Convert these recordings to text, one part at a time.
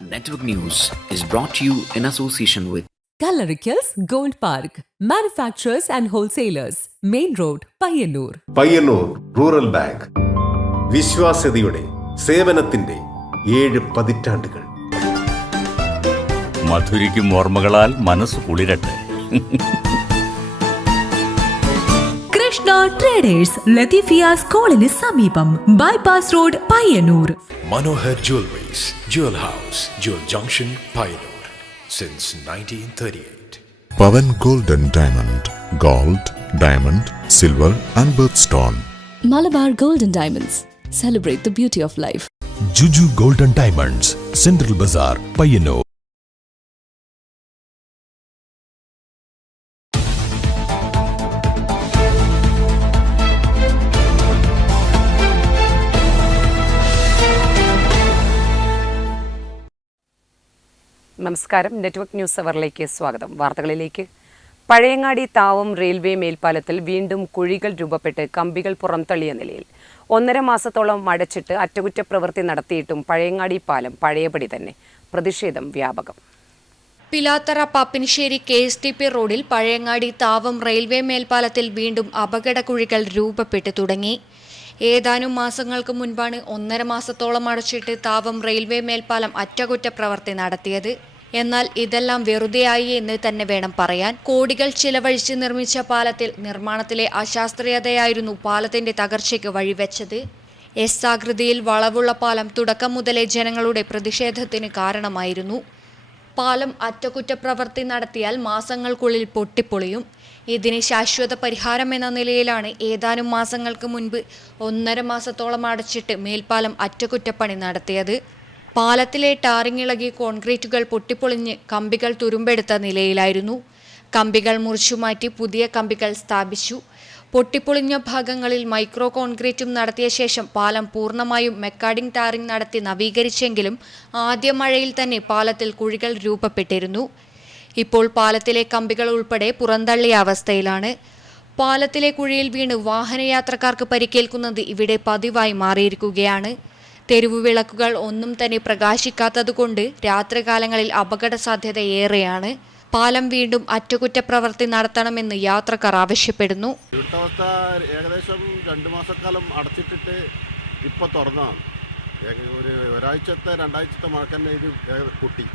Network News is brought to you in association with Coloricals Gold Park, manufacturers and wholesalers, Main Road, Payyannur. Payyannur rural bank വിശ്വാസ്യതയുടെ സേവനത്തിന്റെ 7 പതിറ്റാണ്ടുകൾ. മധുരിക്കും ഓർമ്മകളാൽ മനസ്സ് കുളിരട്ടെ. Krishna traders, Latheefiya സ്കൂളിന് സമീപം, bypass road, Payyanur. Manohar Jewelries, Jewel House, Jewel Junction, Payyannur, since 1938. Pavan Gold and Diamond, Gold, Diamond, Silver and Birthstone. Malabar Gold and Diamonds, celebrate the beauty of life. Juju Gold and Diamonds, Central Bazaar, Payyannur. നമസ്കാരം. Network news അവറിലേക്ക് സ്വാഗതം. വാർത്തകളിലേക്ക്. Pazhayangadi Thavam railway മേൽപ്പാലത്തിൽ വീണ്ടും കുഴികൾ രൂപപ്പെട്ട് കമ്പികൾ പുറംതള്ളിയ നിലയിൽ. 1.5 മാസത്തോളം അടച്ചിട്ട് അറ്റകുറ്റപ്രവൃത്തി നടത്തിയിട്ടും പഴയങ്ങാടി പാലം പഴയപടി തന്നെ. പ്രതിഷേധം വ്യാപകം. പിലാത്തറ പാപ്പിനിശ്ശേരി KSTP റോഡിൽ പഴയങ്ങാടി താവം റെയിൽവേ മേൽപ്പാലത്തിൽ വീണ്ടും അപകടക്കുഴികൾ രൂപപ്പെട്ടു തുടങ്ങി. ഏതാനും മാസങ്ങൾക്ക് മുൻപാണ് 1.5 മാസത്തോളം അടച്ചിട്ട് താവം റെയിൽവേ മേൽപ്പാലം അറ്റകുറ്റപ്രവൃത്തി നടത്തിയത്. എന്നാൽ ഇതെല്ലാം വെറുതെയായി എന്ന് തന്നെ വേണം പറയാൻ. കോടികൾ ചിലവഴിച്ച് നിർമ്മിച്ച പാലത്തിൽ നിർമ്മാണത്തിലെ അശാസ്ത്രീയതയായിരുന്നു പാലത്തിന്റെ തകർച്ചയ്ക്ക് വഴിവെച്ചത്. എസ് ആകൃതിയിൽ വളവുള്ള പാലം തുടക്കം മുതലേ ജനങ്ങളുടെ പ്രതിഷേധത്തിന് കാരണമായിരുന്നു. പാലം അറ്റകുറ്റപ്രവൃത്തി നടത്തിയാൽ മാസങ്ങൾക്കുള്ളിൽ പൊട്ടിപ്പൊളിയും. ഇതിന് ശാശ്വത പരിഹാരമെന്ന നിലയിലാണ് ഏതാനും മാസങ്ങൾക്ക് മുൻപ് 1.5 മാസത്തോളം അടച്ചിട്ട് മേൽപ്പാലം അറ്റകുറ്റപ്പണി നടത്തിയത്. പാലത്തിലെ ടാറിങ് ഇളകി കോൺക്രീറ്റുകൾ പൊട്ടിപ്പൊളിഞ്ഞ് കമ്പികൾ തുരുമ്പെടുത്ത നിലയിലായിരുന്നു. കമ്പികൾ മുറിച്ചുമാറ്റി പുതിയ കമ്പികൾ സ്ഥാപിച്ചു. പൊട്ടിപ്പൊളിഞ്ഞ ഭാഗങ്ങളിൽ മൈക്രോ കോൺക്രീറ്റും നടത്തിയ ശേഷം പാലം പൂർണ്ണമായും മെക്കാഡിംഗ് ടാറിങ് നടത്തി നവീകരിച്ചെങ്കിലും ആദ്യ മഴയിൽ തന്നെ പാലത്തിൽ കുഴികൾ രൂപപ്പെട്ടിരുന്നു. ഇപ്പോൾ പാലത്തിലെ കമ്പികൾ ഉൾപ്പെടെ പുറന്തള്ളിയ അവസ്ഥയിലാണ്. പാലത്തിലെ കുഴിയിൽ വീണ് വാഹനയാത്രക്കാർക്ക് പരിക്കേൽക്കുന്നത് ഇവിടെ പതിവായി മാറിയിരിക്കുകയാണ്. തെരുവുവിളക്കുകൾ ഒന്നും തന്നെ പ്രകാശിക്കാത്തതുകൊണ്ട് രാത്രികാലങ്ങളിൽ അപകട സാധ്യത ഏറെയാണ്. പാലം വീണ്ടും അറ്റകുറ്റപ്രവൃത്തി നടത്തണമെന്ന് യാത്രക്കാർ ആവശ്യപ്പെടുന്നു. അവസ്ഥ ഏകദേശം 2 മാസക്കാലം അടച്ചിട്ടിട്ട് ഇപ്പോൾ തുറന്നതാണ്. ഒരാഴ്ചത്തെ 2 മഴ തന്നെ ഇത് പൊട്ടി.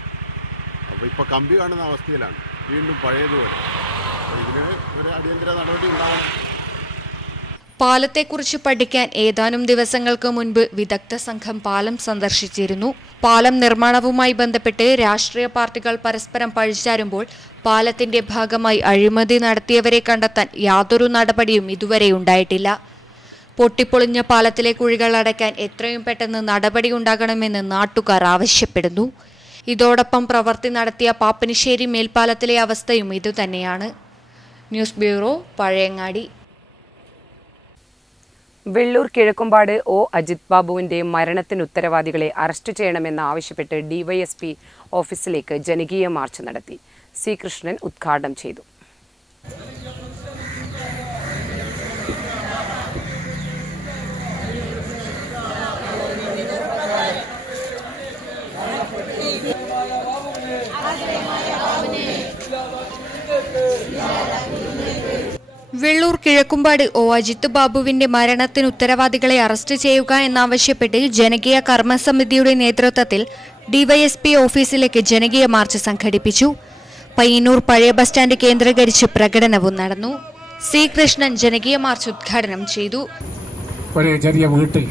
അപ്പോൾ ഇപ്പോൾ കമ്പി കാണുന്ന അവസ്ഥയിലാണ്. വീണ്ടും പഴയതുപോലെ. ഇതിന് ഒരു അടിയന്തര നടപടി ഉണ്ടാവണം. പാലത്തെക്കുറിച്ച് പഠിക്കാൻ ഏതാനും ദിവസങ്ങൾക്ക് മുൻപ് വിദഗ്ധ സംഘം പാലം സന്ദർശിച്ചിരുന്നു. പാലം നിർമ്മാണവുമായി ബന്ധപ്പെട്ട് രാഷ്ട്രീയ പാർട്ടികൾ പരസ്പരം പഴിചാരുമ്പോൾ പാലത്തിന്റെ ഭാഗമായി അഴിമതി നടത്തിയവരെ കണ്ടെത്താൻ യാതൊരു നടപടിയും ഇതുവരെ ഉണ്ടായിട്ടില്ല. പൊട്ടിപ്പൊളിഞ്ഞ പാലത്തിലെ കുഴികൾ അടയ്ക്കാൻ എത്രയും പെട്ടെന്ന് നടപടി ഉണ്ടാകണമെന്ന് നാട്ടുകാർ ആവശ്യപ്പെടുന്നു. ഇതോടൊപ്പം പ്രവൃത്തി നടത്തിയ പാപ്പിനിശ്ശേരി മേൽപ്പാലത്തിലെ അവസ്ഥയും ഇതുതന്നെയാണ്. News bureau, Pazhayangadi. വെള്ളൂർ കിഴക്കുംപാട് അജിത് ബാബുവിന്റെ മരണത്തിന് ഉത്തരവാദികളെ അറസ്റ്റ് ചെയ്യണമെന്ന് ആവശ്യപ്പെട്ട് DYSP ഓഫീസിലേക്ക് ജനകീയ മാർച്ച് നടത്തി. സി കൃഷ്ണൻ ഉദ്ഘാടനം ചെയ്തു. വെള്ളൂർ കിഴക്കുംപാട് അജിത് ബാബുവിന്റെ മരണത്തിന് ഉത്തരവാദികളെ അറസ്റ്റ് ചെയ്യുക എന്നാവശ്യപ്പെട്ട് ജനകീയ കർമ്മസമിതിയുടെ നേതൃത്വത്തിൽ DYSP ഓഫീസിലേക്ക് ജനകീയ മാർച്ച് സംഘടിപ്പിച്ചു. പയ്യന്നൂർ പഴയ ബസ് സ്റ്റാൻഡ് കേന്ദ്രീകരിച്ച് പ്രകടനവും നടന്നു. സി കൃഷ്ണൻ ജനകീയ മാർച്ച് ഉദ്ഘാടനം ചെയ്തു. ഒരു ചെറിയ വീട്ടിൽ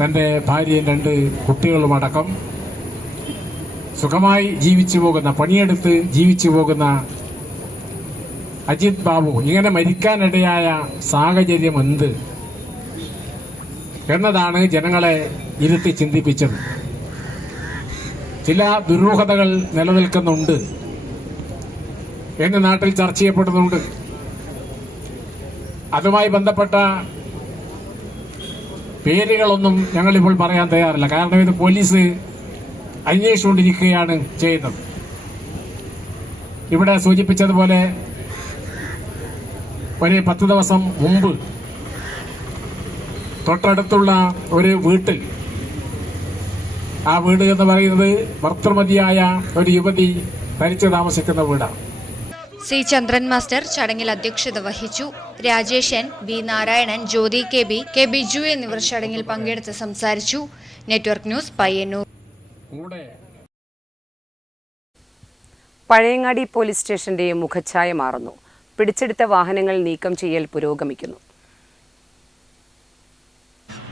തന്റെ ഭാര്യയും 2 കുട്ടികളുമടക്കം സുഖമായി ജീവിച്ചു പോകുന്ന, പണിയെടുത്ത് ജീവിച്ചു പോകുന്ന അജിത് ബാബു ഇങ്ങനെ മരിക്കാനിടയായ സാഹചര്യം എന്ത് എന്നതാണ് ജനങ്ങളെ ഇരുത്തി ചിന്തിപ്പിച്ചത്. ചില ദുരൂഹതകൾ നിലനിൽക്കുന്നുണ്ട് എന്ന് നാട്ടിൽ ചർച്ച ചെയ്യപ്പെടുന്നുണ്ട്. അതുമായി ബന്ധപ്പെട്ട പേരുകളൊന്നും ഞങ്ങളിപ്പോൾ പറയാൻ തയ്യാറില്ല. കാരണം ഇത് പോലീസ് അന്വേഷിച്ചുകൊണ്ടിരിക്കുകയാണ് ചെയ്യുന്നത്. ഇവിടെ സൂചിപ്പിച്ചതുപോലെ ഒരു 10 ദിവസം മുമ്പ് തൊട്ടടുത്തുള്ള ഒരു വീട്ടിൽ ആ വീട് എന്ന് പറയുന്നത് ഭർത്തൃമതിയായ ഒരു യുവതി തനിച്ച് താമസിക്കുന്ന വീടാണ്. സി ചന്ദ്രൻ മാസ്റ്റർ ചടങ്ങിൽ അധ്യക്ഷത വഹിച്ചു. രാജേഷൻ, വി നാരായണൻ, ജ്യോതി കെ ബിജു എന്നിവർ ചടങ്ങിൽ പങ്കെടുത്ത് സംസാരിച്ചു. Network news Payyanur. Pazhayangadi police സ്റ്റേഷന്റെ മുഖച്ഛായ മാറുന്നു. പിടിച്ചെടുത്ത വാഹനങ്ങൾ നീക്കം ചെയ്യൽ പുരോഗമിക്കുന്നു.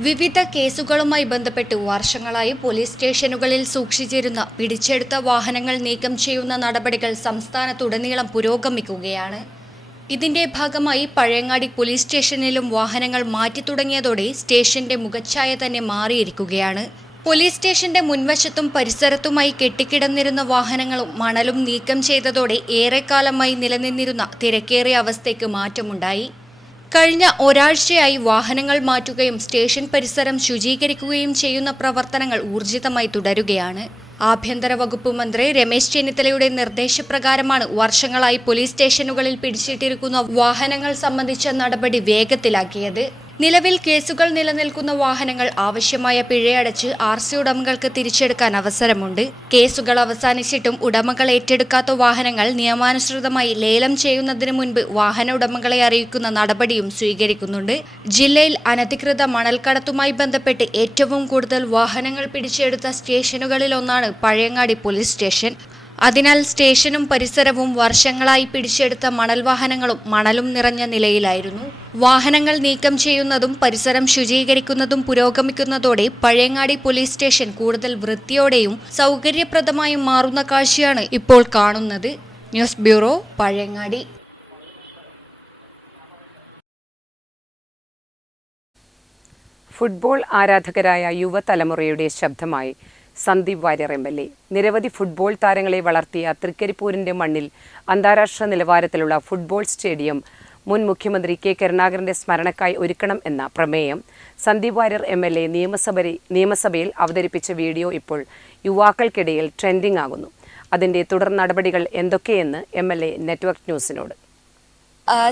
വിവിധ കേസുകളുമായി ബന്ധപ്പെട്ട് വർഷങ്ങളായി പോലീസ് സ്റ്റേഷനുകളിൽ സൂക്ഷിച്ചിരുന്ന പിടിച്ചെടുത്ത വാഹനങ്ങൾ നീക്കം ചെയ്യുന്ന നടപടികൾ സംസ്ഥാനത്തുടനീളം പുരോഗമിക്കുകയാണ്. ഇതിന്റെ ഭാഗമായി പഴയങ്ങാടി പോലീസ് സ്റ്റേഷനിലും വാഹനങ്ങൾ മാറ്റി തുടങ്ങിയതോടെ സ്റ്റേഷന്റെ മുഖച്ഛായ തന്നെ മാറിയിരിക്കുകയാണ്. പോലീസ് സ്റ്റേഷന്റെ മുൻവശത്തും പരിസരത്തുമായി കെട്ടിക്കിടന്നിരുന്ന വാഹനങ്ങളും മണലും നീക്കം ചെയ്തതോടെ ഏറെക്കാലമായി നിലനിന്നിരുന്ന തിരക്കേറിയ അവസ്ഥയ്ക്ക് മാറ്റമുണ്ടായി. കഴിഞ്ഞ ഒരാഴ്ചയായി വാഹനങ്ങൾ മാറ്റുകയും സ്റ്റേഷൻ പരിസരം ശുചീകരിക്കുകയും ചെയ്യുന്ന പ്രവർത്തനങ്ങൾ ഊർജിതമായി തുടരുകയാണ്. ആഭ്യന്തര വകുപ്പ് മന്ത്രി രമേശ് ചെന്നിത്തലയുടെ നിർദ്ദേശപ്രകാരമാണ് വർഷങ്ങളായി പോലീസ് സ്റ്റേഷനുകളിൽ പിടിച്ചിട്ടിരിക്കുന്ന വാഹനങ്ങൾ സംബന്ധിച്ച നടപടി വേഗത്തിലാക്കിയത്. നിലവിൽ കേസുകൾ നിലനിൽക്കുന്ന വാഹനങ്ങൾ ആവശ്യമായ പിഴയടച്ച് RC ഉടമകൾക്ക് തിരിച്ചെടുക്കാൻ അവസരമുണ്ട്. കേസുകൾ അവസാനിച്ചിട്ടും ഉടമകൾ ഏറ്റെടുക്കാത്ത വാഹനങ്ങൾ നിയമാനുസൃതമായി ലേലം ചെയ്യുന്നതിന് മുൻപ് വാഹന ഉടമകളെ അറിയിക്കുന്ന നടപടിയും സ്വീകരിക്കുന്നുണ്ട്. ജില്ലയിൽ അനധികൃത മണൽക്കടത്തുമായി ബന്ധപ്പെട്ട് ഏറ്റവും കൂടുതൽ വാഹനങ്ങൾ പിടിച്ചെടുത്ത സ്റ്റേഷനുകളിലൊന്നാണ് പഴയങ്ങാടി പോലീസ് സ്റ്റേഷൻ. അതിനാൽ സ്റ്റേഷനും പരിസരവും വർഷങ്ങളായി പിടിച്ചെടുത്ത മണൽ വാഹനങ്ങളും മണലും നിറഞ്ഞ നിലയിലായിരുന്നു. വാഹനങ്ങൾ നീക്കം ചെയ്യുന്നതും പരിസരം ശുചീകരിക്കുന്നതും പുരോഗമിക്കുന്നതോടെ പഴയങ്ങാടി പോലീസ് സ്റ്റേഷൻ കൂടുതൽ വൃത്തിയോടെയും സൗകര്യപ്രദമായും മാറുന്ന കാഴ്ചയാണ് ഇപ്പോൾ കാണുന്നത്. News bureau, Pazhayangadi. ഫുട്ബോൾ ആരാധകരായ യുവതലമുറയുടെ ശബ്ദമായി സന്ദീപ് വാര്യർ MLA. നിരവധി ഫുട്ബോൾ താരങ്ങളെ വളർത്തിയ തൃക്കരിപ്പൂരിന്റെ മണ്ണിൽ അന്താരാഷ്ട്ര നിലവാരത്തിലുള്ള ഫുട്ബോൾ സ്റ്റേഡിയം മുൻ മുഖ്യമന്ത്രി കെ കരുണാകരന്റെ സ്മരണക്കായി ഒരുക്കണം എന്ന പ്രമേയം സന്ദീപ് വാര്യർ MLA നിയമസഭയിൽ അവതരിപ്പിച്ച വീഡിയോ ഇപ്പോൾ യുവാക്കൾക്കിടയിൽ ട്രെൻഡിംഗ് ആകുന്നു. അതിന്റെ തുടർ നടപടികൾ എന്തൊക്കെയെന്ന് MLA നെറ്റ്വർക്ക് ന്യൂസിനോട്.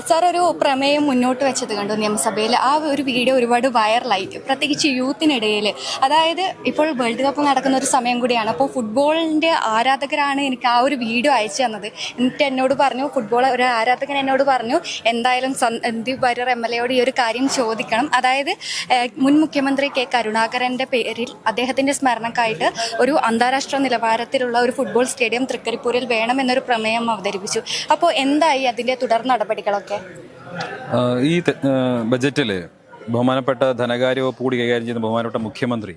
സാർ ഒരു പ്രമേയം മുന്നോട്ട് വെച്ചത് കണ്ടു നിയമസഭയിൽ. ആ ഒരു വീഡിയോ ഒരുപാട് വൈറലായി, പ്രത്യേകിച്ച് യൂത്തിനിടയിൽ. അതായത് ഇപ്പോൾ വേൾഡ് കപ്പ് നടക്കുന്ന ഒരു സമയം കൂടിയാണ്. അപ്പോൾ ഫുട്ബോളിൻ്റെ ആരാധകരാണ് എനിക്ക് ആ ഒരു വീഡിയോ അയച്ചു തന്നത്. എന്നിട്ട് എന്നോട് പറഞ്ഞു, ഫുട്ബോൾ ഒരു ആരാധകൻ എന്നോട് പറഞ്ഞു, എന്തായാലും സന്ദീപ് വാര്യർ MLA ഈ ഒരു കാര്യം ചോദിക്കണം. അതായത് മുൻ മുഖ്യമന്ത്രി കെ കരുണാകരൻ്റെ പേരിൽ അദ്ദേഹത്തിൻ്റെ സ്മരണക്കായിട്ട് ഒരു അന്താരാഷ്ട്ര നിലവാരത്തിലുള്ള ഒരു ഫുട്ബോൾ സ്റ്റേഡിയം തൃക്കരിപ്പൂരിൽ വേണമെന്നൊരു പ്രമേയം അവതരിപ്പിച്ചു. അപ്പോൾ എന്തായി അതിൻ്റെ തുടർ നടപടികൾ? ഈ ബജറ്റിൽ ബഹുമാനപ്പെട്ട ധനകാര്യ വകുപ്പ് കൂടി കൈകാര്യം ചെയ്യുന്ന ബഹുമാനപ്പെട്ട മുഖ്യമന്ത്രി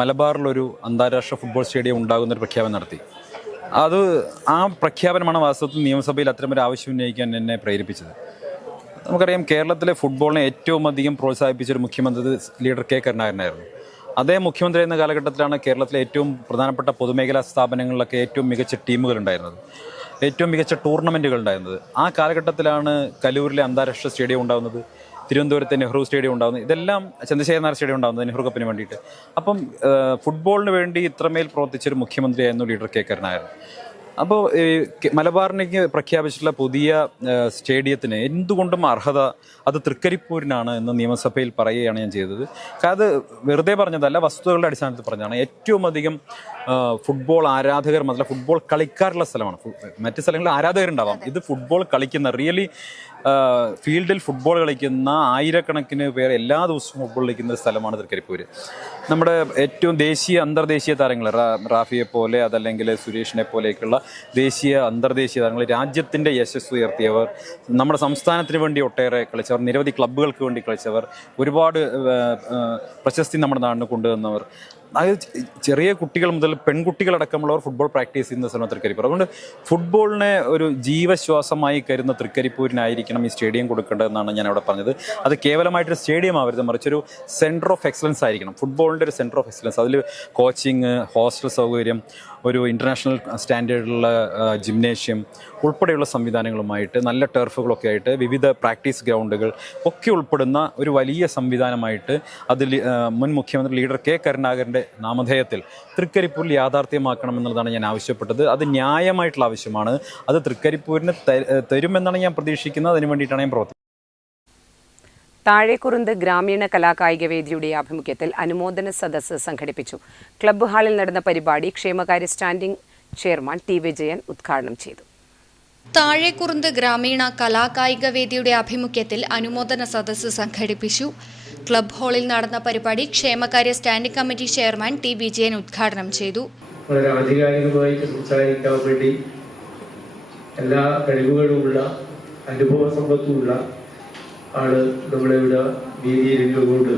മലബാറിലൊരു അന്താരാഷ്ട്ര ഫുട്ബോൾ സ്റ്റേഡിയം ഉണ്ടാകുന്നൊരു പ്രഖ്യാപനം നടത്തി. ആ പ്രഖ്യാപനമാണ് വാസ്തവത്തിൽ നിയമസഭയിൽ അത്തരമൊരു ആവശ്യം ഉന്നയിക്കാൻ എന്നെ പ്രേരിപ്പിച്ചത്. നമുക്കറിയാം, കേരളത്തിലെ ഫുട്ബോളിനെ ഏറ്റവും അധികം പ്രോത്സാഹിപ്പിച്ചൊരു മുഖ്യമന്ത്രി ലീഡർ കെ കരുണാകരനായിരുന്നു. അതേ മുഖ്യമന്ത്രി എന്ന കാലഘട്ടത്തിലാണ് കേരളത്തിലെ ഏറ്റവും പ്രധാനപ്പെട്ട പൊതുമേഖലാ സ്ഥാപനങ്ങളിലൊക്കെ ഏറ്റവും മികച്ച ടീമുകൾ ഉണ്ടായിരുന്നത്, ഏറ്റവും മികച്ച ടൂർണമെൻറ്റുകൾ ഉണ്ടായിരുന്നത്. ആ കാലഘട്ടത്തിലാണ് കലൂരിലെ അന്താരാഷ്ട്ര സ്റ്റേഡിയം ഉണ്ടാകുന്നത്, തിരുവനന്തപുരത്തെ നെഹ്റു സ്റ്റേഡിയം ഉണ്ടാകുന്നത്, ഇതെല്ലാം ചന്ദ്രശേഖരനാർ സ്റ്റേഡിയം ഉണ്ടാകുന്നത് നെഹ്റു കപ്പിന് വേണ്ടിയിട്ട്. അപ്പം ഫുട്ബോളിന് വേണ്ടി ഇത്രമേൽ പ്രവർത്തിച്ചൊരു മുഖ്യമന്ത്രിയായിരുന്നു ലീഡർ കെ കരുണാകരൻ. അപ്പോൾ മലബാറിലേക്ക് പ്രഖ്യാപിച്ചിട്ടുള്ള പുതിയ സ്റ്റേഡിയത്തിന് എന്തുകൊണ്ടും അർഹത അത് തൃക്കരിപ്പൂരിനാണ് എന്ന് നിയമസഭയിൽ പറയുകയാണ് ഞാൻ ചെയ്തത്. അത് വെറുതെ പറഞ്ഞതല്ല, വസ്തുതകളുടെ അടിസ്ഥാനത്തിൽ പറഞ്ഞതാണ്. ഏറ്റവും അധികം ഫുട്ബോൾ ആരാധകർ മാത്രമല്ല, ഫുട്ബോൾ കളിക്കാറുള്ള സ്ഥലമാണ്. മറ്റ് സ്ഥലങ്ങളിൽ ആരാധകരുണ്ടാവാം, ഇത് ഫുട്ബോൾ കളിക്കുന്ന റിയലി ഫീൽഡിൽ ഫുട്ബോൾ കളിക്കുന്ന ആയിരക്കണക്കിന് പേർ എല്ലാ ദിവസവും ഫുട്ബോൾ കളിക്കുന്ന ഒരു സ്ഥലമാണ് തൃക്കരിപ്പൂര്. നമ്മുടെ ഏറ്റവും ദേശീയ അന്തർദേശീയ താരങ്ങൾ റാഫിയെ പോലെ, അതല്ലെങ്കിൽ സുരേഷിനെ പോലെയൊക്കെയുള്ള ദേശീയ അന്തർദേശീയ താരങ്ങൾ, രാജ്യത്തിൻ്റെ യശസ് ഉയർത്തിയവർ, നമ്മുടെ സംസ്ഥാനത്തിന് വേണ്ടി ഒട്ടേറെ കളിച്ചവർ, നിരവധി ക്ലബ്ബുകൾക്ക് വേണ്ടി കളിച്ചവർ, ഒരുപാട് പ്രശസ്തി നമ്മുടെ നാടിന് കൊണ്ടുവന്നവർ, അതായത് ചെറിയ കുട്ടികൾ മുതൽ പെൺകുട്ടികളടക്കമുള്ളവർ ഫുട്ബോൾ പ്രാക്ടീസ് ചെയ്യുന്ന സ്ഥലം തൃക്കരിപ്പൂർ. അതുകൊണ്ട് ഫുട്ബോളിനെ ഒരു ജീവശ്വാസമായി കരുതുന്ന തൃക്കരിപ്പൂരിനായിരിക്കണം ഈ സ്റ്റേഡിയം കൊടുക്കേണ്ടതെന്നാണ് ഞാൻ അവിടെ പറഞ്ഞത്. അത് കേവലമായിട്ടൊരു സ്റ്റേഡിയം ആവരുത്, മറിച്ചൊരു സെൻറ്റർ ഓഫ് എക്സലൻസ് ആയിരിക്കണം. ഫുട്ബോളിൻ്റെ ഒരു സെൻറ്റർ ഓഫ് എക്സലൻസ്. അതിൽ കോച്ചിങ്, ഹോസ്റ്റൽ സൗകര്യം, ഒരു ഇൻ്റർനാഷണൽ സ്റ്റാൻഡേർഡുള്ള ജിംനേഷ്യം ഉൾപ്പെടെയുള്ള സംവിധാനങ്ങളുമായിട്ട്, നല്ല ടർഫുകളൊക്കെ ആയിട്ട്, വിവിധ പ്രാക്ടീസ് ഗ്രൗണ്ടുകൾ ഒക്കെ ഉൾപ്പെടുന്ന ഒരു വലിയ സംവിധാനമായിട്ട് അതിൽ മുൻ മുഖ്യമന്ത്രി ലീഡർ കെ കരുണാകരൻ്റെ നാമധേയത്തിൽ തൃക്കരിപ്പൂരിൽ യാഥാർത്ഥ്യമാക്കണമെന്നുള്ളതാണ് ഞാൻ ആവശ്യപ്പെട്ടത്. അത് ന്യായമായിട്ടുള്ള ആവശ്യമാണ്. അത് തൃക്കരിപ്പൂരിന് തരുമെന്നാണ് ഞാൻ പ്രതീക്ഷിക്കുന്നത്. അതിനു വേണ്ടിയിട്ടാണ് ഞാൻ പ്രവർത്തിക്കുന്നത്. താഴേക്കുറുന്ത് ഗ്രാമീണ കലാകായിക വേദിയുടെ ആഭിമുഖ്യത്തിൽ അനുമോദന സദസ്സ് സംഘടിപ്പിച്ചു. ക്ലബ്ബ് ഹാളിൽ നടന്ന പരിപാടി ക്ഷേമകാര്യ സ്റ്റാൻഡിംഗ് ചെയർമാൻ ടി വിജയൻ ഉദ്ഘാടനം ചെയ്തു. താഴേക്കുറുന്ത് ഗ്രാമീണ കലാകായിക വേദിയുടെ ആഭിമുഖ്യത്തിൽ അനുമോദന സദസ്സ് സംഘടിപ്പിച്ചു. ക്ലബ്ബ് ഹാളിൽ നടന്ന പരിപാടി ക്ഷേമകാര്യ standing committee chairman T Vijayan ഉദ്ഘാടനം ചെയ്തു. വളരെ ആധികാരികമായിട്ട് സംസാരിക്കാൻ വേണ്ടി എല്ലാ കഴിവുകളുമുള്ള അനുഭവ സമ്പത്തുമുള്ള ആണ് നമ്മളിവിടെ വേദിയിലിരുന്നുകൊണ്ട്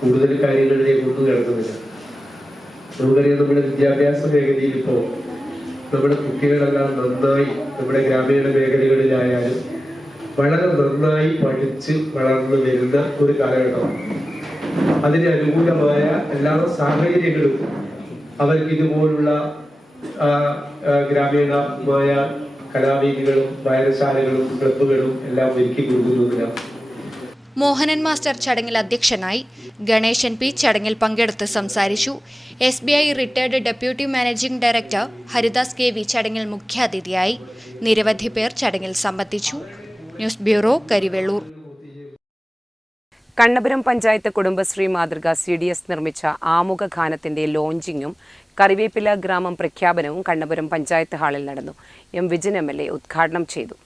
കൂടുതൽ കാര്യങ്ങളിലേക്ക് ഒന്നും കിടക്കുന്നില്ല. നമുക്കറിയാം, നമ്മുടെ വിദ്യാഭ്യാസ മേഖലയിൽ ഇപ്പോൾ നമ്മുടെ കുട്ടികളെല്ലാം നന്നായി നമ്മുടെ ഗ്രാമീണ മേഖലകളിലായാലും വളരെ നന്നായി പഠിച്ച് വളർന്നു വരുന്ന ഒരു കാലഘട്ടമാണ്. അതിന് അനുകൂലമായ എല്ലാ സാഹചര്യങ്ങളും അവർക്ക് ഇതുപോലുള്ള ഗ്രാമീണമായ കലാവേദികളും വായനശാലകളും ക്ലബ്ബുകളും എല്ലാം ഒരുക്കി കൊടുക്കുന്നതിനാണ്. മോഹനൻ മാസ്റ്റർ ചടങ്ങിൽ അധ്യക്ഷനായി. ഗണേശൻ പി ചടങ്ങിൽ പങ്കെടുത്ത് സംസാരിച്ചു. SBI retired deputy managing director Haridas KV ചടങ്ങിൽ മുഖ്യാതിഥിയായി. നിരവധി പേർ ചടങ്ങിൽ സംബന്ധിച്ചു. News bureau, Karivellur. കണ്ണപുരം പഞ്ചായത്ത് കുടുംബശ്രീ മാതൃക CDS നിർമ്മിച്ച ആമുഖ ഗാനത്തിന്റെ ലോഞ്ചിങ്ങും കറിവേപ്പില ഗ്രാമം പ്രഖ്യാപനവും കണ്ണപുരം പഞ്ചായത്ത് ഹാളിൽ നടന്നു. M. വിജിൻ MLA ഉദ്ഘാടനം ചെയ്തു.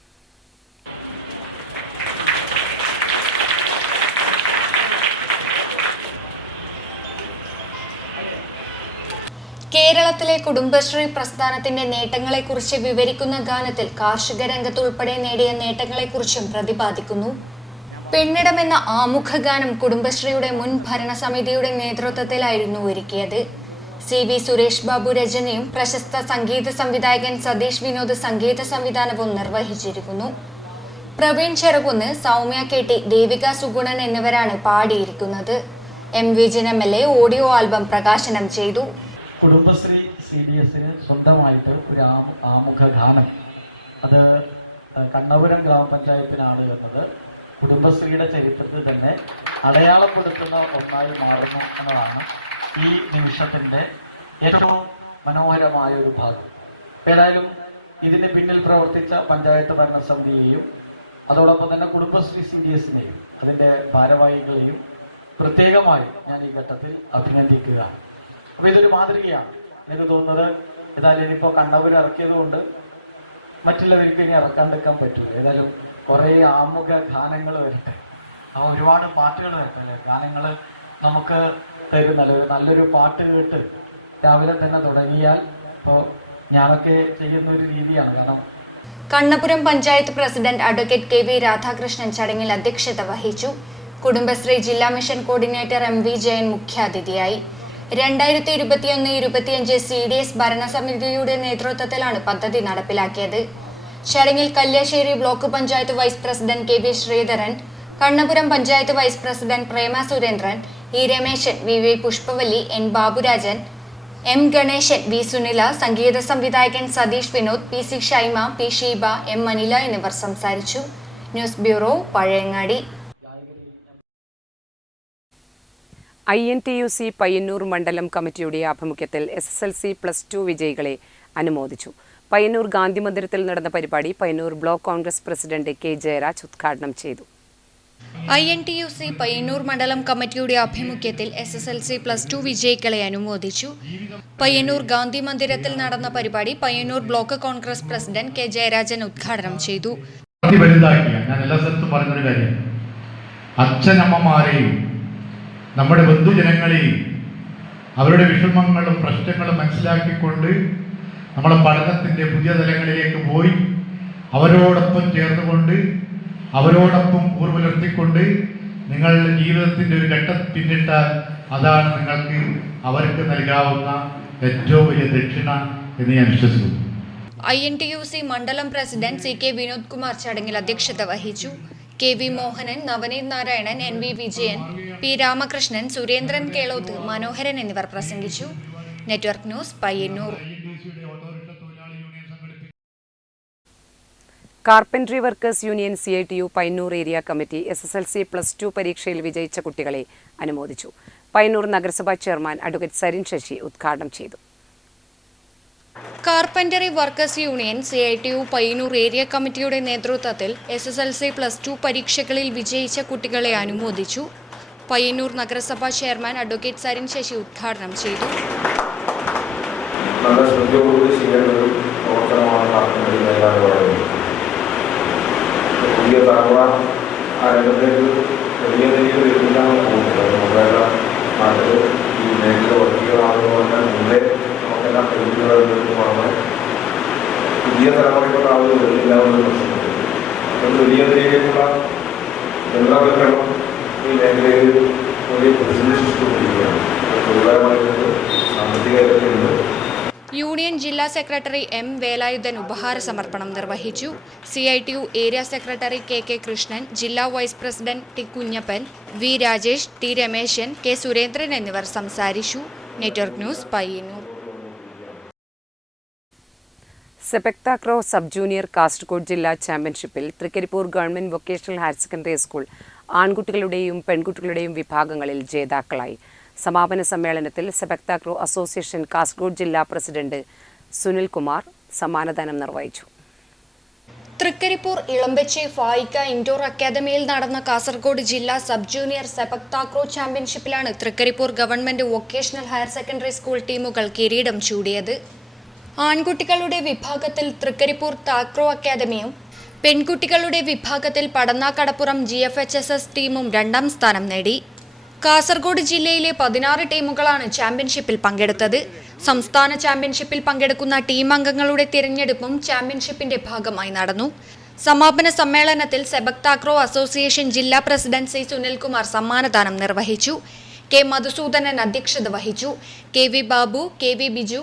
കേരളത്തിലെ കുടുംബശ്രീ പ്രസ്ഥാനത്തിന്റെ നേട്ടങ്ങളെക്കുറിച്ച് വിവരിക്കുന്ന ഗാനത്തിൽ കാർഷിക രംഗത്തുൾപ്പെടെ നേടിയ നേട്ടങ്ങളെക്കുറിച്ചും പ്രതിപാദിക്കുന്നു. പെണ്ണിടം എന്ന ആമുഖ ഗാനം കുടുംബശ്രീയുടെ മുൻ ഭരണസമിതിയുടെ നേതൃത്വത്തിലായിരുന്നു ഒരുക്കിയത്. CV സുരേഷ് ബാബു രചനയും പ്രശസ്ത സംഗീത സംവിധായകൻ സതീഷ് വിനോദ് സംഗീത സംവിധാനവും നിർവഹിച്ചിരിക്കുന്നു. പ്രവീൺ ചെറുകുന്ന്, സൗമ്യ KT, ദേവിക സുഗുണൻ എന്നിവരാണ് പാടിയിരിക്കുന്നത്. M. Vijin MLA audio album പ്രകാശനം ചെയ്തു. കുടുംബശ്രീ CDSന് സ്വന്തമായിട്ട് ഒരു ആമുഖ ഗാനം അത് കണ്ണപുരം ഗ്രാമപഞ്ചായത്തിനാണ് എന്നത് കുടുംബശ്രീയുടെ ചരിത്രത്തിൽ തന്നെ അടയാളപ്പെടുത്തുന്ന ഒന്നായി മാറുന്നു എന്നതാണ് ഈ നിമിഷത്തിൻ്റെ ഏറ്റവും മനോഹരമായ ഒരു ഭാഗം. ഏതായാലും ഇതിന് പിന്നിൽ പ്രവർത്തിച്ച പഞ്ചായത്ത് ഭരണസമിതിയെയും അതോടൊപ്പം തന്നെ കുടുംബശ്രീ CDSനെയും അതിൻ്റെ ഭാരവാഹികളെയും പ്രത്യേകമായി ഞാൻ ഈ ഘട്ടത്തിൽ അഭിനന്ദിക്കുക. അപ്പോൾ ഇതൊരു മാതൃകയാണ്. എനിക്ക് തോന്നുന്നത് ഏതായാലും ഇനിയിപ്പോൾ കണ്ണപുരം ഇറക്കിയത് കൊണ്ട് മറ്റുള്ളവർക്ക് ഇനി ഇറക്കാണ്ടിരിക്കാൻ പറ്റില്ല. ഏതായാലും കുറേ ആമുഖ ഗാനങ്ങൾ വരട്ടെ, ഒരുപാട് പാട്ടുകൾ വരട്ടെ. ഗാനങ്ങൾ നമുക്ക് തരുന്നല്ലോ. നല്ലൊരു പാട്ട് കേട്ട് രാവിലെ തന്നെ തുടങ്ങിയാൽ ഇപ്പോൾ ഞാനൊക്കെ ചെയ്യുന്ന ഒരു രീതിയാണ്. കാരണം Kannapuram panchayat president advocate KV Radhakrishnan ചടങ്ങിൽ അധ്യക്ഷത വഹിച്ചു. കുടുംബശ്രീ ജില്ലാ മിഷൻ കോർഡിനേറ്റർ MV ജയൻ മുഖ്യാതിഥിയായി. 2021-25 CDS ഭരണസമിതിയുടെ നേതൃത്വത്തിലാണ് പദ്ധതി നടപ്പിലാക്കിയത്. ചടങ്ങിൽ Kalliasseri block panchayat vice president KV Sreedharan, Kannapuram panchayat vice president Prema Surendran, E. Rameshan, VV Pushpavalli, N. Baburajan, M. Ganeshan, V. Sunila, സംഗീത സംവിധായകൻ Satheesh Vinod, PC Shaima, P. Sheeba, M. Anila എന്നിവർ സംസാരിച്ചു. News bureau, Pazhayangadi. INTUC Payyanur മണ്ഡലം കമ്മിറ്റിയുടെ ആഭിമുഖ്യത്തിൽ SSLC+2 വിജയികളെ അനുമോദിച്ചു. പയ്യന്നൂർ ഗാന്ധി മന്ദിരത്തിൽ നടന്ന പരിപാടി Payyanur block Congress president K. Jayaraj ഉദ്ഘാടനം ചെയ്തു. INTUC പയ്യന്നൂർ മണ്ഡലം കമ്മിറ്റിയുടെ ആഭിമുഖ്യത്തിൽ SSLC+2 വിജയികളെ അനുമോദിച്ചു. പയ്യന്നൂർ ഗാന്ധി മന്ദിരത്തിൽ നടന്ന പരിപാടി Payyanur block Congress president K. Jayarajan ഉദ്ഘാടനം ചെയ്തു. ഞാൻ എല്ലാ സ്ഥലത്തും പറഞ്ഞൊരു കാര്യം, അച്ഛനമ്മമാരെയും നമ്മുടെ ബന്ധുജനങ്ങളെയും അവരുടെ വിഷമങ്ങളും പ്രശ്നങ്ങളും മനസ്സിലാക്കിക്കൊണ്ട് നമ്മളെ പഠനത്തിൻ്റെ പുതിയ തലങ്ങളിലേക്ക് പോയി അവരോടൊപ്പം ചേർന്നുകൊണ്ട് അവരോടൊപ്പം പൂർവ്വലർത്തിക്കൊണ്ട് നിങ്ങളുടെ ജീവിതത്തിൻ്റെ ഒരു ഘട്ടം പിന്നിട്ടാൽ അതാണ് നിങ്ങൾക്ക് അവർക്ക് നൽകാവുന്ന ഏറ്റവും വലിയ ദക്ഷിണ എന്ന് ഞാൻ വിശ്വസിക്കുന്നു. INTUC മണ്ഡലം പ്രസിഡന്റ് CK വിനോദ് കുമാർ ചടങ്ങിൽ അധ്യക്ഷത വഹിച്ചു. KV Mohanan, Navneet Narayanan, NV Vijayan, P. Ramakrishnan, Surendran Keloth, മനോഹരൻ എന്നിവർ പ്രസംഗിച്ചു. Network news, Payyanur. Carpentry workers union CITU Payyanur area committee SSLC+2 പരീക്ഷയിൽ വിജയിച്ച കുട്ടികളെ അനുമോദിച്ചു. പയ്യന്നൂർ നഗരസഭാ ചെയർമാൻ അഡ്വക്കേറ്റ് സരിൻ ശശി ഉദ്ഘാടനം ചെയ്തു. Carpentry workers union CITU Payyanur area കമ്മിറ്റിയുടെ നേതൃത്വത്തിൽ SSLC+2 പരീക്ഷകളിൽ വിജയിച്ച കുട്ടികളെ അനുമോദിച്ചു. പയ്യന്നൂർ നഗരസഭാ ചെയർമാൻ അഡ്വക്കേറ്റ് സരിൻ ശശി ഉദ്ഘാടനം ചെയ്തു. പുതിയ തലമുറയിലുള്ള ആളുകൾ വരുന്നില്ല എന്നൊരു പ്രശ്നമുണ്ട്. അത് വലിയ നിലയിലേക്കുള്ള യന്ത്രവൽക്കരണം ഈ മേഖലയിൽ വലിയ പ്രതിസന്ധി സൃഷ്ടിച്ചുകൊണ്ടിരിക്കുകയാണ്. തൊഴിലാളികളുടെ സാമ്പത്തിക കാര്യത്തിലുണ്ട്. യൂണിയൻ ജില്ലാ സെക്രട്ടറി M. വേലായുധൻ ഉപഹാര സമർപ്പണം നിർവഹിച്ചു. CITU area secretary KK Krishnan, ജില്ലാ vice president T. Kunhappan, V. Rajesh, T. Rameshan, K. Surendran എന്നിവർ സംസാരിച്ചു. Network news Payyannur. Sepak takraw sub junior Kasaragod ജില്ലാ ചാമ്പ്യൻഷിപ്പിൽ Trikaripur government vocational higher secondary school ആൺകുട്ടികളുടെയും പെൺകുട്ടികളുടെയും വിഭാഗങ്ങളിൽ ജേതാക്കളായി. സമാപന സമ്മേളനത്തിൽ സെപക് താക്രോ അസോസിയേഷൻ കാസർഗോഡ് ജില്ലാ പ്രസിഡന്റ് സുനിൽ കുമാർ സമ്മാനദാനം നിർവഹിച്ചു. തൃക്കരിപ്പൂർ ഇളമ്പച്ചി ഫായിക്ക ഇൻഡോർ അക്കാദമിയിൽ നടന്ന കാസർഗോഡ് ജില്ലാ സബ് ജൂനിയർ സെപക് താക്രോ ചാമ്പ്യൻഷിപ്പിലാണ് Trikaripur government vocational higher secondary school ടീമുകൾ കിരീടം ചൂടിയത്. ആൺകുട്ടികളുടെ വിഭാഗത്തിൽ തൃക്കരിപ്പൂർ താക്രോ അക്കാദമിയും പെൺകുട്ടികളുടെ വിഭാഗത്തിൽ പടന്നാക്കടപ്പുറം GFHSS ടീമും 2ാം സ്ഥാനം നേടി. കാസർഗോഡ് ജില്ലയിലെ 16 ടീമുകളാണ് ചാമ്പ്യൻഷിപ്പിൽ പങ്കെടുത്തത്. സംസ്ഥാന ചാമ്പ്യൻഷിപ്പിൽ പങ്കെടുക്കുന്ന ടീം അംഗങ്ങളുടെ തിരഞ്ഞെടുപ്പും ചാമ്പ്യൻഷിപ്പിന്റെ ഭാഗമായി നടന്നു. സമാപന സമ്മേളനത്തിൽ സെപക് താക്രോ അസോസിയേഷൻ ജില്ലാ പ്രസിഡന്റ് C. സുനിൽകുമാർ സമ്മാനദാനം നിർവഹിച്ചു. K. മധുസൂദനൻ അധ്യക്ഷത വഹിച്ചു. KV Babu, KV Biju,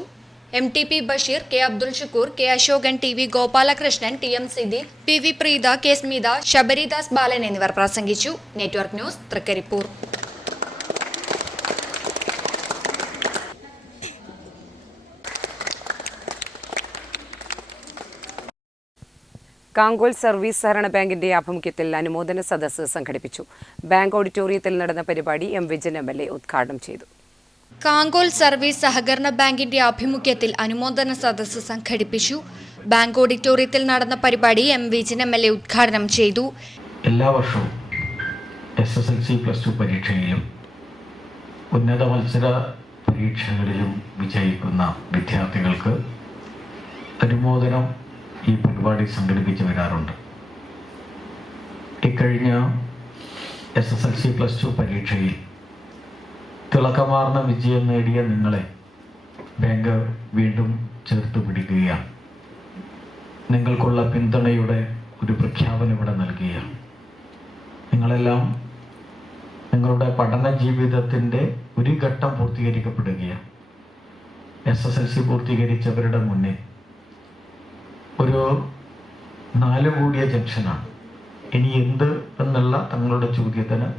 MTP Basheer, K. Abdul Shukkur, K. Ashokan, TV Gopalakrishnan, TM Siddique, PV Preetha, K. Smitha, Sabaridas Balan എന്നിവർ പ്രസംഗിച്ചു. Network news Trikaripur. Kankol service സഹകരണ ബാങ്കിന്റെ ആഭിമുഖ്യത്തിൽ അനുമോദന സദസ്സ് സംഘടിപ്പിച്ചു. ബാങ്ക് ഓഡിറ്റോറിയത്തിൽ നടന്ന പരിപാടി M. വിജയൻ MLA ഉദ്ഘാടനം ചെയ്തു. കാങ്കോൽ സർവീസ് സഹകരണ ബാങ്കിന്റെ ആഭിമുഖ്യത്തിൽ അനുമോദന സദസ്സ് സംഘടിപ്പിച്ചു. ബാങ്ക് ഓഡിറ്റോറിയത്തിൽ നടന്ന പരിപാടി M. വിജയൻ MLA ഉദ്ഘാടനം ചെയ്തു. എല്ലാ വർഷവും SSLC+2 പരീക്ഷയിലും ഉന്നത മത്സര പരീക്ഷകളിലും വിജയിക്കുന്ന വിദ്യാർത്ഥികൾക്ക് അനുമോദനം ഈ പരിപാടി സംഘടിപ്പിച്ചു വരാറുണ്ട്. ഇക്കഴിഞ്ഞ SSLC+2 പരീക്ഷയിൽ തിളക്കമാർന്ന വിജയം നേടിയ നിങ്ങളെ ബാങ്ക് വീണ്ടും ചേർത്ത് പിടിക്കുകയാണ്. നിങ്ങൾക്കുള്ള പിന്തുണയുടെ ഒരു പ്രഖ്യാപനം ഇവിടെ നൽകുകയാണ്. നിങ്ങളെല്ലാം നിങ്ങളുടെ പഠന ജീവിതത്തിൻ്റെ ഒരു ഘട്ടം പൂർത്തീകരിക്കപ്പെടുകയാണ്. SSLC പൂർത്തീകരിച്ചവരുടെ മുന്നിൽ ഒരു 4 കൂടിയ ജംഗ്ഷനാണ്. ഇനി എന്ത് എന്നുള്ള തങ്ങളുടെ ചോദ്യത്തിന്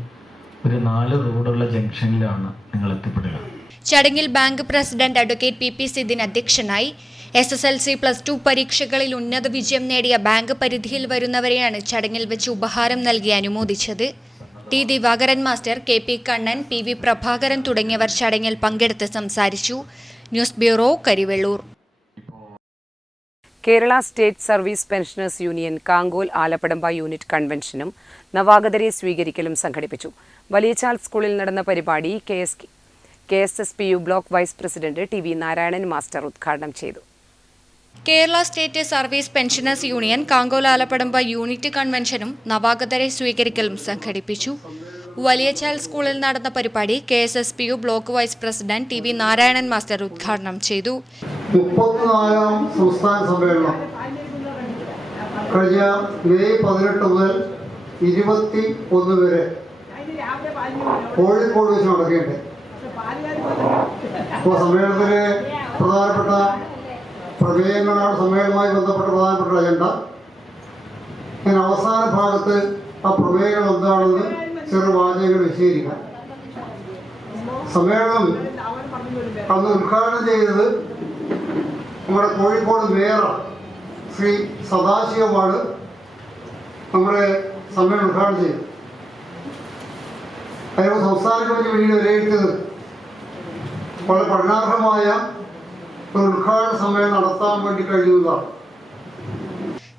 ഒരു 4 റോഡുള്ള ജംഗ്ഷനിലാണ് നിങ്ങൾ എത്തിപ്പെടുക. ചടങ്ങിൽ ബാങ്ക് പ്രസിഡന്റ് അഡ്വക്കേറ്റ് PP സിദ്ദീൻ അധ്യക്ഷനായി. SSLC+2 പരീക്ഷകളിൽ ഉന്നത വിജയം നേടിയ ബാങ്ക് പരിധിയിൽ വരുന്നവരെയാണ് ചടങ്ങിൽ വെച്ച് ഉപഹാരം നൽകി അനുമോദിച്ചത്. T. Divakaran master, KP Kannan, PV Prabhakaran തുടങ്ങിയവർ ചടങ്ങിൽ പങ്കെടുത്ത് സംസാരിച്ചു. News bureau, Karivellur. Kerala state service pensioners union Kangol Alappadamba unit കൺവെൻഷനും നവാഗതരെ സ്വീകരിക്കലും സംഘടിപ്പിച്ചു. വലിയച്ചാൽ സ്കൂളിൽ നടന്ന പരിപാടി KSSPU block vice president TV Narayanan master ഉദ്ഘാടനം ചെയ്തു. Kerala state service pensioners union Kangol Alappadamba unit കൺവെൻഷനും നവാഗതരെ സ്വീകരിക്കലും സംഘടിപ്പിച്ചു. വലിയച്ചാൽ സ്കൂളിൽ നടന്ന പരിപാടി KSSPU block vice president TV Narayanan master ഉദ്ഘാടനം ചെയ്തു. 34ാം സംസ്ഥാന സമ്മേളനം കഴിഞ്ഞ മെയ് 18 മുതൽ 21 വരെ കോഴിക്കോട് വെച്ച് നടക്കേണ്ടത്. അപ്പോൾ സമ്മേളനത്തിലെ പ്രധാനപ്പെട്ട പ്രമേയങ്ങളാണ് സമ്മേളനവുമായി ബന്ധപ്പെട്ട പ്രധാനപ്പെട്ട അജണ്ട. ഞാൻ അവസാന ഭാഗത്ത് ആ പ്രമേയങ്ങൾ എന്താണെന്ന് ചെറുവാചകങ്ങൾ വിശദീകരിക്കാം. സമ്മേളനം അന്ന് ഉദ്ഘാടനം ചെയ്തത് നമ്മുടെ കോഴിക്കോട് മേയർ ശ്രീ സദാശിവമാണ് നമ്മുടെ സമ്മേളനം ഉദ്ഘാടനം ചെയ്തത്. അതിന് സംസ്ഥാന കമ്മിറ്റി പിന്നീട് വിലയിരുത്തിയത് വളരെ പഠനാർഹമായ ഉദ്ഘാടന സമയം നടത്താൻ വേണ്ടി കഴിയുക.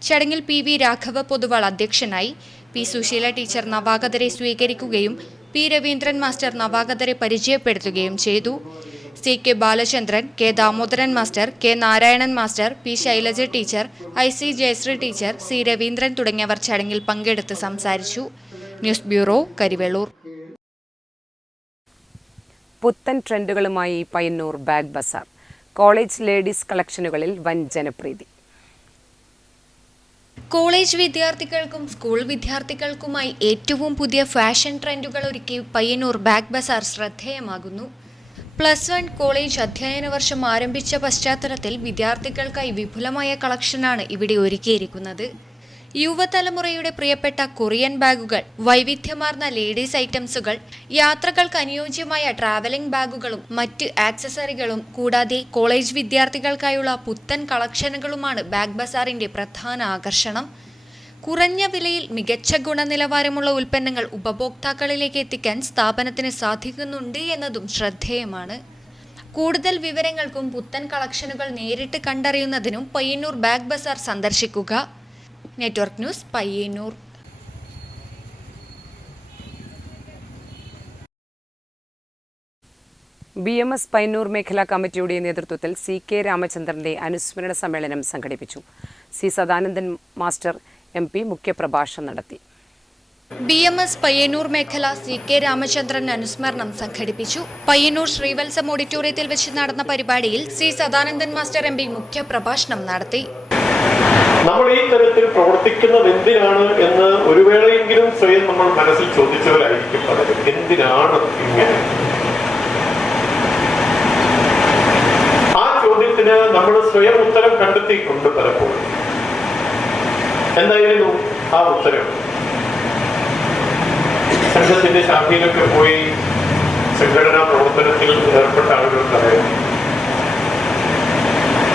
ചടങ്ങിൽ പി വി രാഘവ പൊതുവാൾ അധ്യക്ഷനായി. പി സുശീല ടീച്ചർ നവാഗതരെ സ്വീകരിക്കുകയും പി രവീന്ദ്രൻ മാസ്റ്റർ നവാഗതരെ പരിചയപ്പെടുത്തുകയും ചെയ്തു. C K Balachandran, K Damodaran master, K Narayanan master, P Shailaja teacher, I C Jayasree teacher, C Raveendran തുടങ്ങിയവർ ചടങ്ങിൽ പങ്കെടുത്ത് സംസാരിച്ചു. News bureau, Karivellur. പുത്തൻ ട്രെൻഡുകളുമായി Payyannur bag bazaar. College ladies കളക്ഷനുകളിൽ വൻ ജനപ്രീതി. കോളേജ് വിദ്യാർത്ഥികൾക്കും സ്കൂൾ വിദ്യാർത്ഥികൾക്കുമായി ഏറ്റവും പുതിയ ഫാഷൻ ട്രെൻഡുകൾ ഒരുക്കി പയ്യന്നൂർ ബാഗ് ബസാർ ശ്രദ്ധേയമാകുന്നു. +1 കോളേജ് അധ്യയന വർഷം ആരംഭിച്ച പശ്ചാത്തലത്തിൽ വിദ്യാർത്ഥികൾക്കായി വിപുലമായ കളക്ഷനാണ് ഇവിടെ ഒരുക്കിയിരിക്കുന്നത്. യുവതലമുറയുടെ പ്രിയപ്പെട്ട കൊറിയൻ ബാഗുകൾ, വൈവിധ്യമാർന്ന ലേഡീസ് ഐറ്റംസുകൾ, യാത്രകൾക്ക് അനുയോജ്യമായ ട്രാവലിംഗ് ബാഗുകളും മറ്റ് ആക്സസറികളും കൂടാതെ കോളേജ് വിദ്യാർത്ഥികൾക്കായുള്ള പുത്തൻ കളക്ഷനുകളുമാണ് ബാഗ് ബസാറിന്റെ പ്രധാന ആകർഷണം. കുറഞ്ഞ വിലയിൽ മികച്ച ഗുണനിലവാരമുള്ള ഉൽപ്പന്നങ്ങൾ ഉപഭോക്താക്കളിലേക്ക് എത്തിക്കാൻ സ്ഥാപനത്തിന് സാധിക്കുന്നുണ്ട് എന്നതും ശ്രദ്ധേയമാണ്. കൂടുതൽ വിവരങ്ങൾക്കും പുത്തൻ കളക്ഷനുകൾ നേരിട്ട് കണ്ടറിയുന്നതിനും പയ്യന്നൂർ ബാഗ് ബസാർ സന്ദർശിക്കുക. Network news, Payyanur. BMS Payyanur മേഖലാ കമ്മിറ്റിയുടെ നേതൃത്വത്തിൽ CK രാമചന്ദ്രന്റെ അനുസ്മരണ സമ്മേളനം സംഘടിപ്പിച്ചു. സി സദാനന്ദൻ മാസ്റ്റർ MP മുഖ്യപ്രഭാഷണം നടത്തി. BMS പയ്യന്നൂർ മേഖല CK രാമചന്ദ്രൻ അനുസ്മരണം സംഘടിപ്പിച്ചു. പയ്യന്നൂർ ശ്രീവത്സം ഓഡിറ്റോറിയത്തിൽ വെച്ച് നടന്ന പരിപാടിയിൽ സി സദാനന്ദൻ മാസ്റ്റർ MP മുഖ്യപ്രഭാഷണം നടത്തി. നമ്മൾ ഈ തരത്തിൽ പ്രവർത്തിക്കുന്നത് എന്തിനാണ് എന്ന് ഒരു വേളയെങ്കിലും സ്വയം നമ്മൾ മനസ്സിൽ ചോദിച്ചവരായിരിക്കും പലരും. എന്തിനാണ് ഇങ്ങനെ? ആ ചോദ്യത്തിന് നമ്മൾ സ്വയം ഉത്തരം കണ്ടെത്തിയിട്ടുണ്ട് പലപ്പോഴും. എന്തായിരുന്നു ആ ഉത്തരം? സംഘത്തിന്റെ ശാഖയിലൊക്കെ പോയി സംഘടനാ പ്രവർത്തനത്തിൽ ഏർപ്പെട്ട ആളുകൾക്കറിയാം,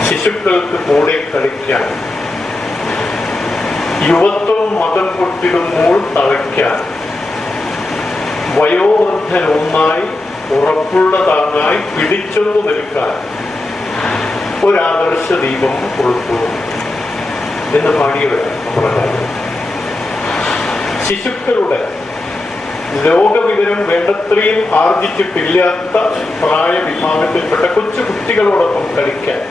ശിശുക്കൾക്ക് കൂടെ കളിക്കാൻ, യുവത്വം മതം പൊട്ടിടുമ്പോൾ തളയ്ക്കാൻ, വയോവൃദ്ധനൊന്നായി ഉറപ്പുള്ള താങ്ങായി പിടിച്ചൊന്നു നിൽക്കാൻ ഒരാദർശ ദീപം കൊളുത്തു എന്ന് പാടിയവരാണ് നമ്മുടെ. ശിശുക്കളുടെ ലോകവിവരം വേണ്ടത്രയും ആർജിച്ചിട്ടില്ലാത്ത പ്രായ വിഭാഗത്തിൽപ്പെട്ട കൊച്ചു കുട്ടികളോടൊപ്പം കളിക്കാൻ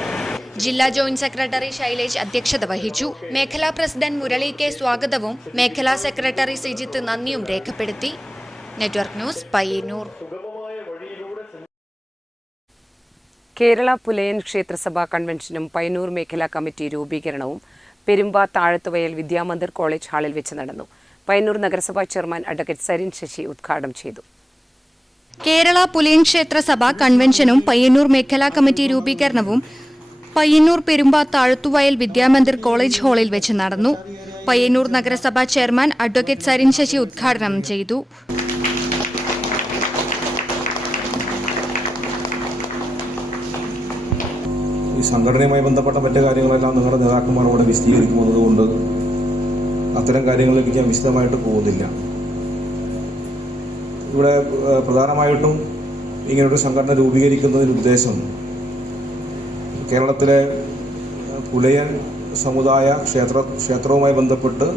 ജില്ലാ ജോയിന്റ് സെക്രട്ടറി ശൈലേജ് അധ്യക്ഷത വഹിച്ചു. മേഖലാ പ്രസിഡന്റ് മുരളി കെ സ്വാഗതവും മേഖലാ സെക്രട്ടറി സിജിത്ത് നന്ദിയും രേഖപ്പെടുത്തി. Network news, Payyannur. കേരള പുലയൻ ക്ഷേത്രസഭാ കൺവെൻഷനും പയ്യന്നൂർ മേഖലാ കമ്മിറ്റി രൂപീകരണവും പെരുമ്പ താഴത്തുവയൽ വിദ്യാമന്ദിർ കോളേജ് ഹാളിൽ വെച്ച് നടന്നു. പയ്യന്നൂർ നഗരസഭാ ചെയർമാൻ അഡ്വക്കേറ്റ് സരിൻ ശശി ഉദ്ഘാടനം ചെയ്തു. കേരള പുലയൻ ക്ഷേത്രസഭാ കൺവെൻഷനും പയ്യന്നൂർ മേഖലാ കമ്മിറ്റി രൂപീകരണവും പയ്യന്നൂർ പെരുമ്പ താഴത്തുവയൽ വിദ്യാമന്ദിർ കോളേജ് ഹാളിൽ വെച്ച് നടന്നു. പയ്യന്നൂർ നഗരസഭാ ചെയർമാൻ അഡ്വക്കേറ്റ് സരിൻ ശശി ഉദ്ഘാടനം ചെയ്തു. ഈ സംഘടനയുമായി ബന്ധപ്പെട്ട മറ്റു കാര്യങ്ങളെല്ലാം നിങ്ങളുടെ നേതാക്കന്മാരോട് വിശദീകരിക്കുന്നതുകൊണ്ട് അത്തരം കാര്യങ്ങളിലേക്ക് ഞാൻ വിശദമായിട്ട് പോകുന്നില്ല. ഇവിടെ പ്രധാനമായിട്ടും ഇങ്ങനൊരു സംഘടന രൂപീകരിക്കുന്നതിന് ഉദ്ദേശം കേരളത്തിലെ പുലയൻ സമുദായ ക്ഷേത്രവുമായി ബന്ധപ്പെട്ട്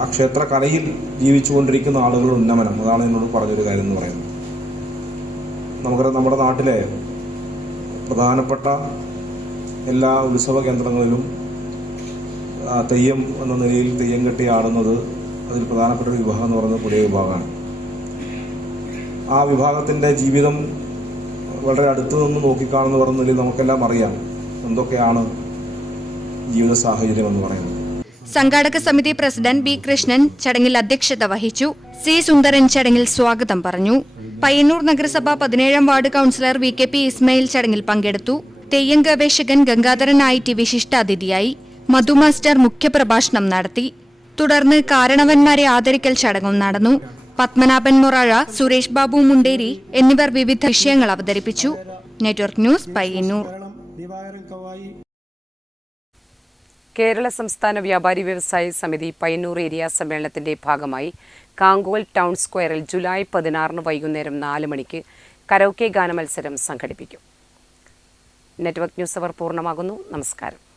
ആ ക്ഷേത്ര കലയിൽ ജീവിച്ചുകൊണ്ടിരിക്കുന്ന ആളുകളുടെ ഉന്നമനം, അതാണ് എന്നോട് പറഞ്ഞൊരു കാര്യം എന്ന് പറയുന്നത്. നമുക്കറിയാം, നമ്മുടെ നാട്ടിലെ പ്രധാനപ്പെട്ട എല്ലാ ഉത്സവ കേന്ദ്രങ്ങളിലും തെയ്യം എന്ന നിലയിൽ തെയ്യം കെട്ടി ആടുന്നത് അതിൽ പ്രധാനപ്പെട്ട ഒരു വിഭാഗം എന്ന് പറയുന്നത് പുലയ വിഭാഗമാണ്. ആ വിഭാഗത്തിൻ്റെ ജീവിതം വളരെ അടുത്തു നിന്ന് നോക്കിക്കാണെന്ന് പറഞ്ഞ നിലയിൽ നമുക്കെല്ലാം അറിയാം എന്തൊക്കെയാണ് ജീവിത സാഹചര്യം എന്ന് പറയുന്നത്. സംഘാടക സമിതി പ്രസിഡന്റ് ബി കൃഷ്ണൻ ചടങ്ങിൽ അധ്യക്ഷത വഹിച്ചു. സി സുന്ദരൻ ചടങ്ങിൽ സ്വാഗതം പറഞ്ഞു. പയ്യന്നൂർ നഗരസഭ 17-ാം വാർഡ് കൌൺസിലർ VKP ഇസ്മയിൽ ചടങ്ങിൽ പങ്കെടുത്തു. തെയ്യം ഗവേഷകൻ ഗംഗാധരൻ IT വിശിഷ്ടാതിഥിയായി. മധു മാസ്റ്റർ മുഖ്യപ്രഭാഷണം നടത്തി. തുടർന്ന് കാരണവന്മാരെ ആദരിക്കൽ ചടങ്ങും നടന്നു. പത്മനാഭൻ മൊറാഴ, സുരേഷ് ബാബു മുണ്ടേരി എന്നിവർ വിവിധ വിഷയങ്ങൾ അവതരിപ്പിച്ചു. Network news, Payyannur. കേരള സംസ്ഥാന വ്യാപാരി വ്യവസായി സമിതി പയ്യന്നൂർ ഏരിയ സമ്മേളനത്തിന്റെ ഭാഗമായി കാങ്കോൽ ടൗൺ സ്ക്വയറിൽ ജൂലൈ 16 വൈകുന്നേരം 4 മണിക്ക് കരോക്കെ ഗാനമത്സരം സംഘടിപ്പിക്കും. നെറ്റ്വർക്ക് ന്യൂസ് അവർ പൂർണ്ണമാകുന്നു. നമസ്കാരം.